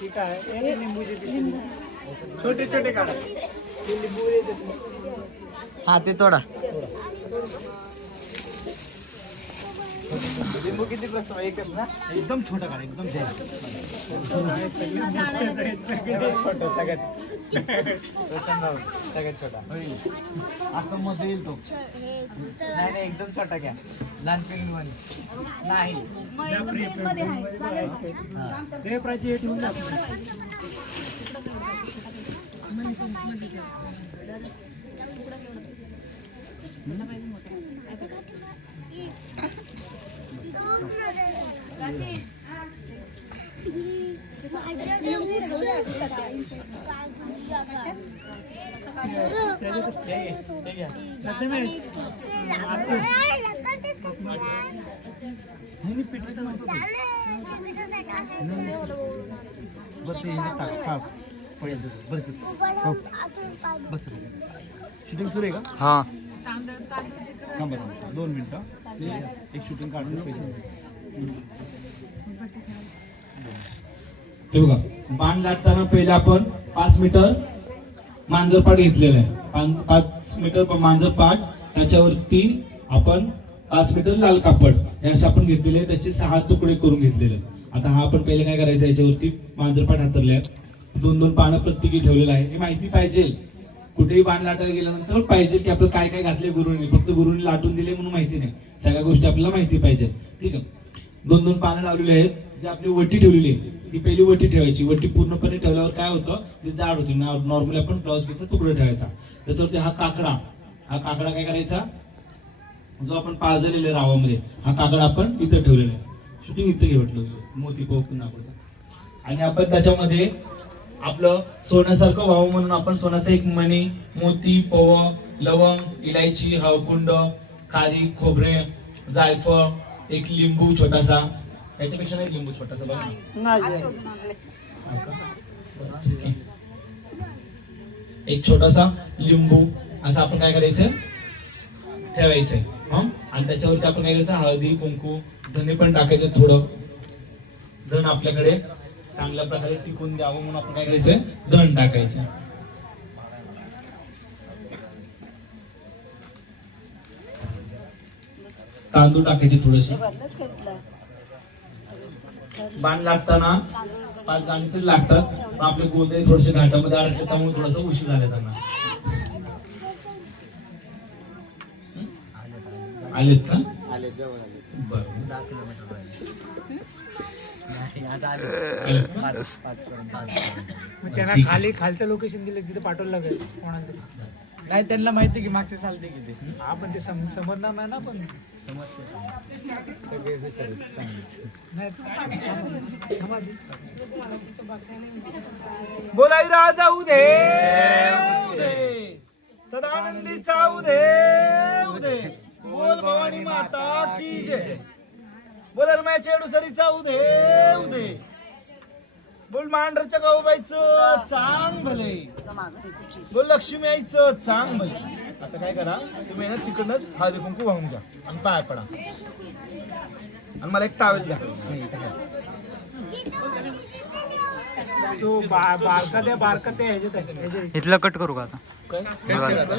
ठीक आहे. लिंबूचे छोटे छोटे काढा. हे लिंबू हा ते तोडा. लिंबू किती बसवा एकच ना? एकदम छोटा काढा एकदम छोटा सगळ्यात प्रचंड सगळ्यात छोटा. असं मध्ये येईल तो नाही नाही एकदम छोटा घ्या लहान पिल्लू मध्ये नाही ते प्राची हे ठेवून टाकू. हे घे, हे घ्या. हे मी पिठाचं म्हणतो ते. बरं ते ह्याच्यात टाक. हा. पडेल ते. बरं ते. हो. बस शूटिंग सुरू आहे का? हा. थांबा थांबा. दोन मिनिटं. एक शूटिंग काढून पैसे हे बघा बाण लाटताना पहिले आपण पाच मीटर मांजरपाट घेतलेला आहे. पाच मीटर प- मांजरपाट त्याच्यावरती आपण पाच मीटर लाल कापड हे असे आपण घेतलेले त्याचे सहा तुकडे करून घेतलेले आता हा आपण पहिले काय करायचं याच्यावरती मांजरपाट हातरले दोन दोन पानं प्रत्येकी ठेवलेलं आहे. हे माहिती पाहिजे. कुठेही बाण लाटायला गेल्यानंतर पाहिजे की आपलं काय काय घातले गुरुनी. फक्त गुरुनी लाटून दिले म्हणून माहिती नाही. सगळ्या गोष्टी आपल्याला माहिती पाहिजे ठीक आहे. दोन दोन पानं लावलेली आहेत. जे आपली वटी ठेवलेली आहे. ही पहिली वटी ठेवायची. वटी पूर्णपणे ठेवल्यावर काय होतं? ते जाड होते. नॉर्मली आपण ब्लाउज पीसचा तुकडा ठेवायचा. त्याच्यावरती हा काकडा. हा काकडा काय करायचा? जो आपण पाजलेला रावामध्ये हा काकडा आपण इथं ठेवलेला आहे. शूटिंग इथं घे मोती पोह आपण आणि आपण त्याच्यामध्ये आपलं सोन्यासारखं व्हावं म्हणून आपण सोन्याचा एक मणी मोती पव लवंग इलायची हळकुंड खारी खोबरे जायफळ एक लिंबू छोटासा याच्यापेक्षा नाही लिंबू छोटासा बघा. एक छोटासा लिंबू असं आपण काय करायचं? ठेवायचंय हं? आणि त्याच्यावरती आपण काय करायचं? हळदी कुंकू धने पण टाकायचं थोडं. धन आपल्याकडे चांगल्या प्रकारे टिकून द्यावं म्हणून आपण काय करायचंय धन टाकायचं. तांदूळ टाकायचे थोडेसे. बाण लागताना पाच गाणी तरी लागतात. पण आपले गोदे थोडेसे घाटामध्ये अडकले त्यामुळे थोडासा उशीर झाला त्यांना? आलेत का? त्यांना. खाली खालचं लोकेशन दिलं तिथे पाठवलं लागेल कोणाला. नाही त्यांना माहिती की मागच्या चालते किती. हा पण ते सम- समजणार नाही ना पण बोलाई राजा उदे उदे. सदानंदीचा उदे उदे. बोल भवानी माता की जय. बोल रम्याच्या एडुसरीचा उदे उदे. बोल मांढरच्या गाऊबाईचं चांग भले. बोल लक्ष्मी आईचं चांग भले. आता काय करा तुम्ही ना तिकडनंच हळदी कुंकू वाहून घ्या आणि पाय पडा आणि मला एक टावेल द्या तो बा- बारका द्या बारका त्या ह्याच्यात आहे ह्याच्यात. इथलं कट करू का आता काय?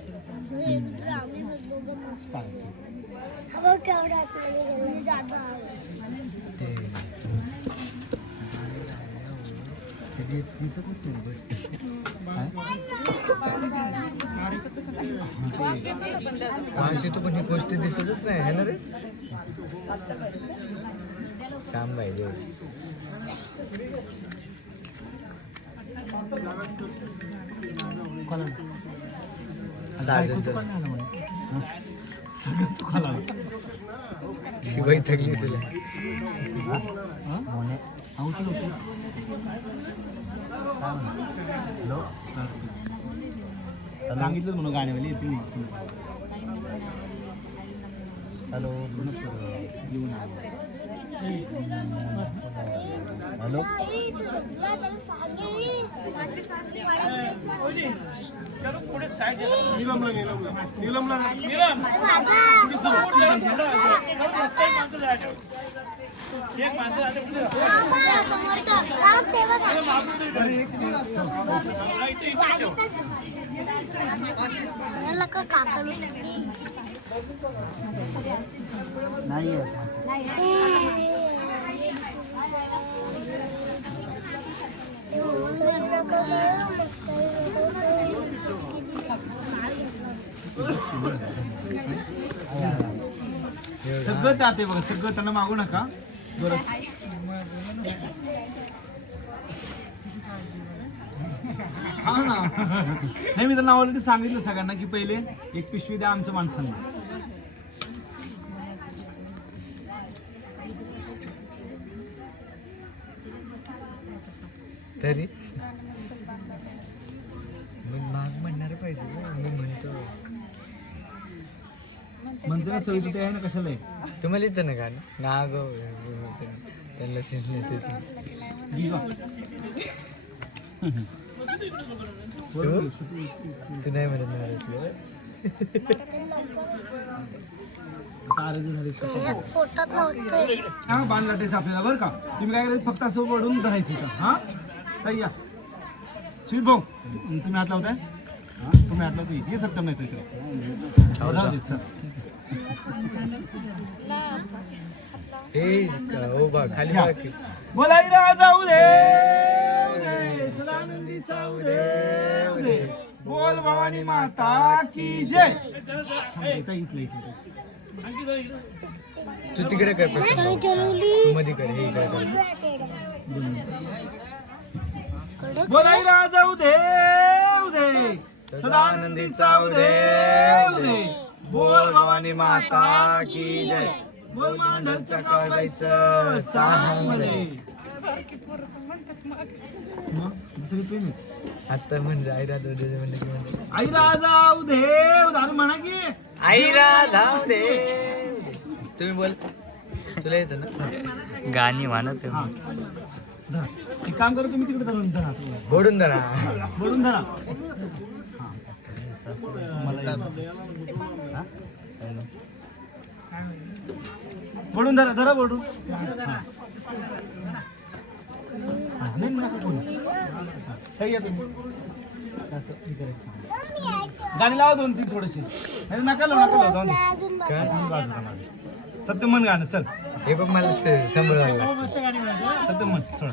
सहाशे तू पण ही गोष्ट दिसतच नाही है ना रे छान पाहिजे सगळं चुकाला शिवाय थकली तुला सांगितलं म्हणून गाण्यावाली येतील हॅलो येऊन आलो. हॅलो निलमला निलमला निलमला निलम काकाlu नाही सगळं त्यात बघा सगळं त्यांना मागू नका. बरं हा ना नाही मी त्यांना ऑलरेडी सांगितलं सगळ्यांना की पहिले एक पिशवी द्या आमच्या माणसांना तरी मी माग म्हणणार पाहिजे ना, मी म्हणतो म्हणते ना सविता ते आहे ना कशाला आहे तुम्हाला येतं ना गाणं नाग त्यांना शिंदे तेच बा. तू नाही म्हणत महाराष्ट्र ताराजी लाटायचं आपल्याला बरं का? तुम्ही काय करायचं? फक्त असं वडून धरायचं का? हा ताई या. स्वीट भाऊ तुम्ही हात? लावताय तुम्ही हात? लावतो हे सत्तम नाही इकडे. हो, जाऊ दे, चल. ए हो बा खाली या. बघ की. बोलायला जाऊ दे उदे, सदानंदी जाऊ दे उदे. बोल भवानी माता की जय तू तिकडे कर मध्ये कर हे कर बोलायला जाऊ दे उदे सदानंदी जाऊ दे उदे बोल भवानी माता की जय आता म्हणजे आई राहत होते म्हणजे की म्हणजे आईला जाऊ दे अरे म्हणा की. आईरा धाव दे तुम्ही बोल. तुला येतं ना? गाणी म्हणत धरा. एक काम करा तुम्ही तिकडे धरून धरा. बोडून धरा. बोलून धरा. मला बोलून धरा धरा नाही नका बोलू. काही या तुम्ही. असं हे करायचं. गाणी लावा दोन तीन थोडेसे नाही नका लावू नका लावू जाऊ दे. अजून का बाजूला मागे. सत्य मन गाणं चल हे बघ मला सांभाळायला सत्य मन सोड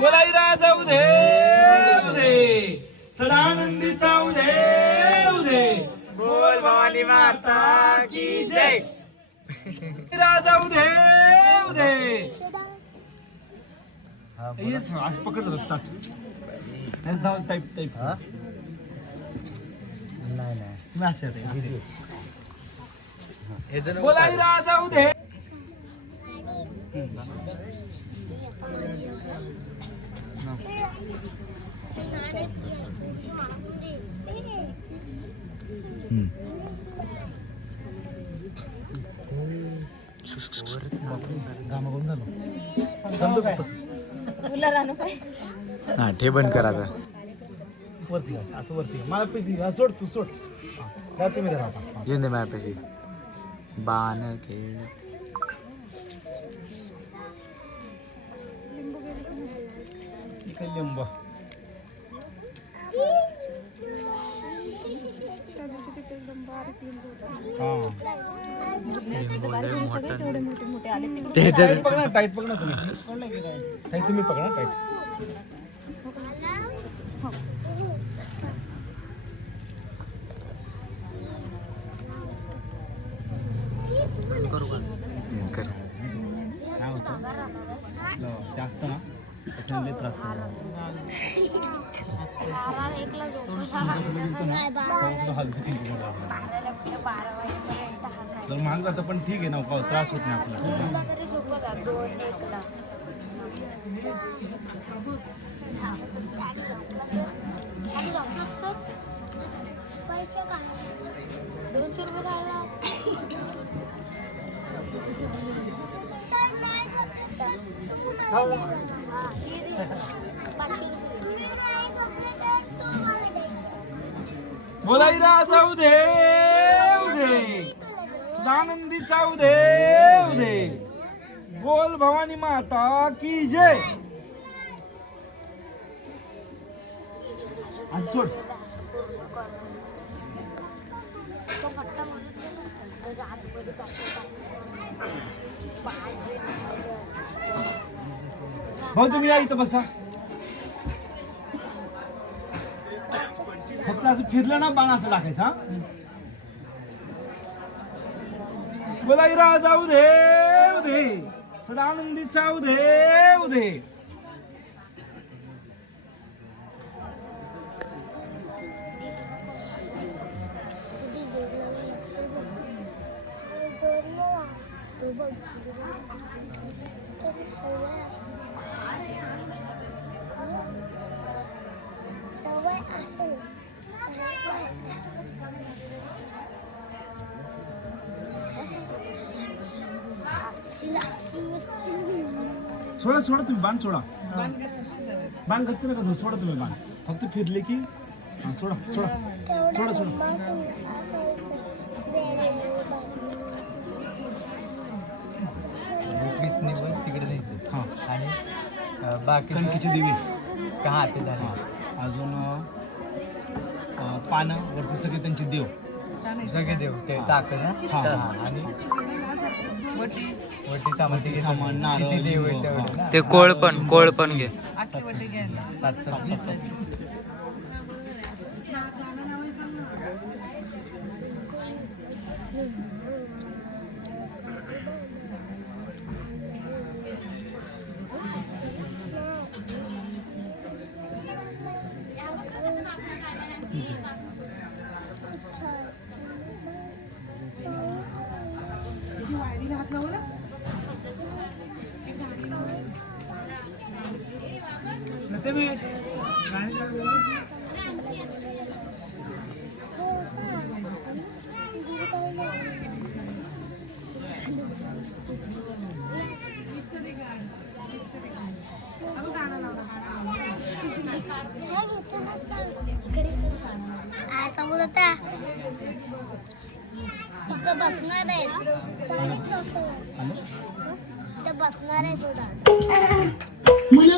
बोलाई राजा उदे उदे सदानंदी जाऊ दे उदे बोल भवानी माता की जय. राजा उदे उदे येस आज पकड रस्ता टाईप टाईप नाही नाही. असे. हे. राजा उदे हा ठे बंद करा आता वरती घ्या, असं वरती. मला घ्या. सोड तू सोड. धरा तुम्ही धरा आता. येऊन दे माझ्यापाशी बाण खेळ लिंब टाईट पकडा टाईट पकडा तुम्ही टाईट तुम्ही पकडा टाईट कर. काय होतं ल- जास्त ना? त्याच्यामुळे लय त्रास तर समुद्र हलकी महाग जातं पण ठीक आहे ना त्रास होत नाही आपला. दोनशे रुपये बोलाईरा जाऊ दे उदे आनंदी सदानंदीचा उदे उदे बोल भवानी माता की जय. आज सोड. हो तुम्ही या इथं बसा. फक्त असं फिरलं ना बाण असं टाकायचं हा. बोला इरा जाऊ दे उदे. सदानंदी जाऊ दे उदे. सोडा सोडा तुम्ही बाण सोडा. बाण गच्च नका धरू, सोडा तुम्ही बाण. फक्त फिरले की हा, सोडा सोडा. सोडा सोडा. निवड तिकडे द्यायचं हा. आणि अं, बाकी कणकीची देवी. का हा ते झालं. अजून अं, पानं वरती सगळे त्यांचे देव. सगळे देऊ ते ताकद हा. हा हा, आणि ते घेतो. सामान, नारळ, किती देव आहेत लिंबू, तेवढे ना? ते कोळ पण कोळ पण घे आता बोलता तिथं बसणार आहे तिथं बसणार आहे तो दादा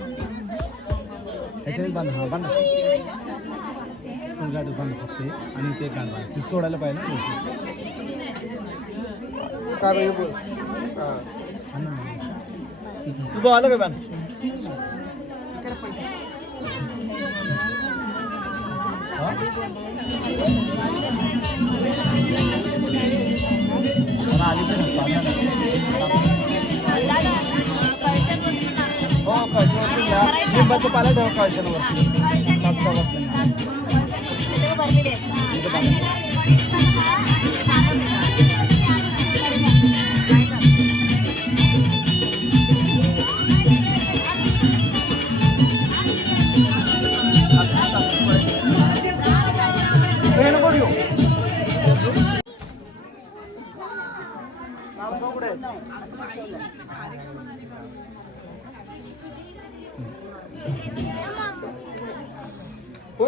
त्याच्याने बांध हा बांधा. गाडी बांध फक्त आणि ते कांदा ते सोडायला पाहिजे ना. तू आलं का बांध आली तर कळशावरती घ्या लिंबाचं पाला ठेवा कळशांवरती सात सहा वाजता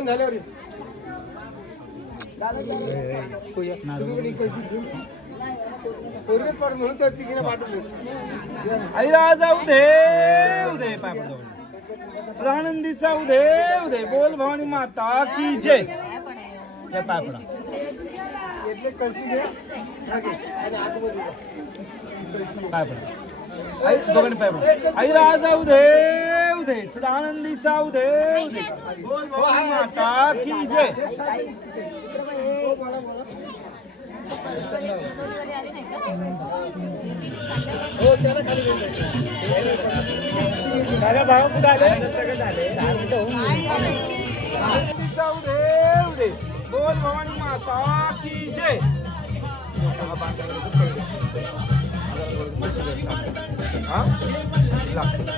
कोण झाल्यावर म्हणून तर तिघीने आई राजा उदे उदे बोल भवानी माता की जय. हे दोघांनी पाय पडा आई राजा उदे उदे सदानंदीचा उदे उदे भवानी माता की जय. हो त्याला खाली भाऊ कुठे आले? सगळं झाले. दहा मिनिटं बोल भवानी माता की जय. हा? लागतो